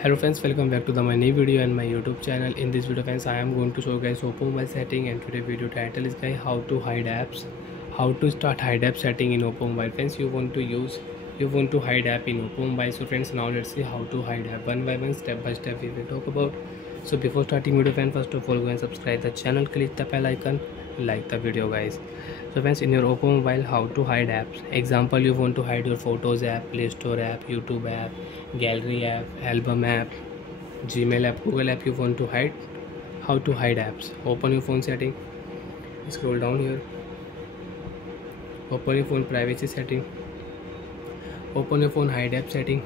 Hello friends, welcome back to my new video and my YouTube channel. In this video friends, I am going to show you guys Oppo mobile setting, and today video title is guys how to hide apps, how to start hide app setting in Oppo mobile. Friends, you want to hide app in Oppo mobile. So friends, now let's see how to hide app one by one, step by step we will talk about. So before starting video friends, first of all go and subscribe the channel, click the bell icon, like the video guys. So friends, in your Oppo mobile, how to hide apps. Example, you want to hide your Photos app, Play Store app, YouTube app, Gallery app, Album app, Gmail app, Google app. You want to hide. How to hide apps? Open your phone setting, scroll down here, open your phone privacy setting, open your phone hide app setting.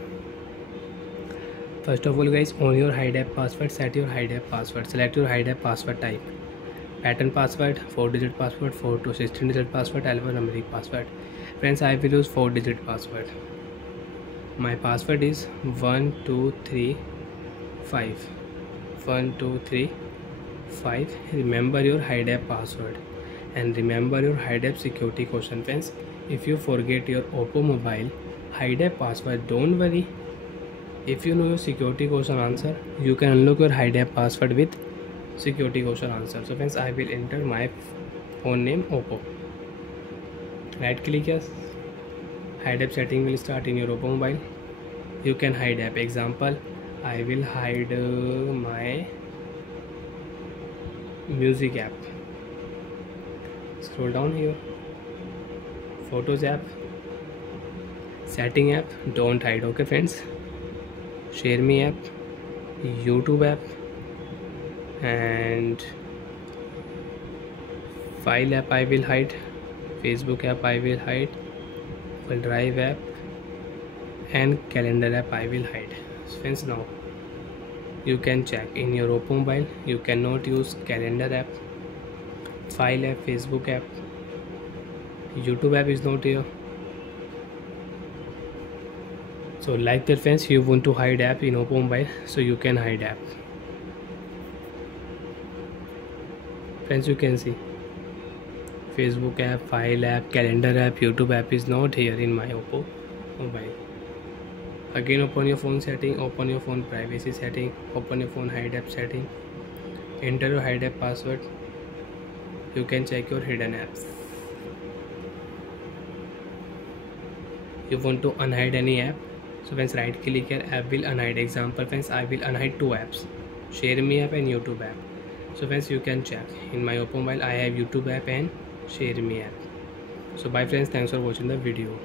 First of all guys, on your hide app password, set your hide app password, select your hide app password type, pattern password, 4-digit password, 4 to 16-digit password, alphanumeric password. Friends, I will use 4-digit password. My password is 1235. 1235. Remember your hide app password and remember your hide app security question. Friends, if you forget your Oppo mobile hide app password, don't worry. If you know your security question answer, you can unlock your hide app password with security question answer. So friends, I will enter my phone name Oppo. Right click yes. Hide app setting will start in your Oppo mobile. You can hide app. Example, I will hide my music app. Scroll down here, Photos app, setting app, don't hide. Okay friends, Share Me app, YouTube app, and File app I will hide, Facebook app I will hide, Google Drive app and Calendar app I will hide. So friends, now you can check in your Oppo mobile, you cannot use Calendar app, File app, Facebook app, YouTube app is not here. So like that friends, you want to hide app in Oppo mobile, so you can hide app. Friends, you can see Facebook app, File app, Calendar app, YouTube app is not here in my Oppo mobile. Again, open your phone setting, open your phone privacy setting, open your phone hide app setting, enter your hide app password. You can check your hidden apps. You want to unhide any app, so friends, right click here, app will unhide. Example friends, I will unhide 2 apps, Share Me app and YouTube app. So friends, you can check in my Oppo mobile I have YouTube app and Share Me app. So bye friends, thanks for watching the video.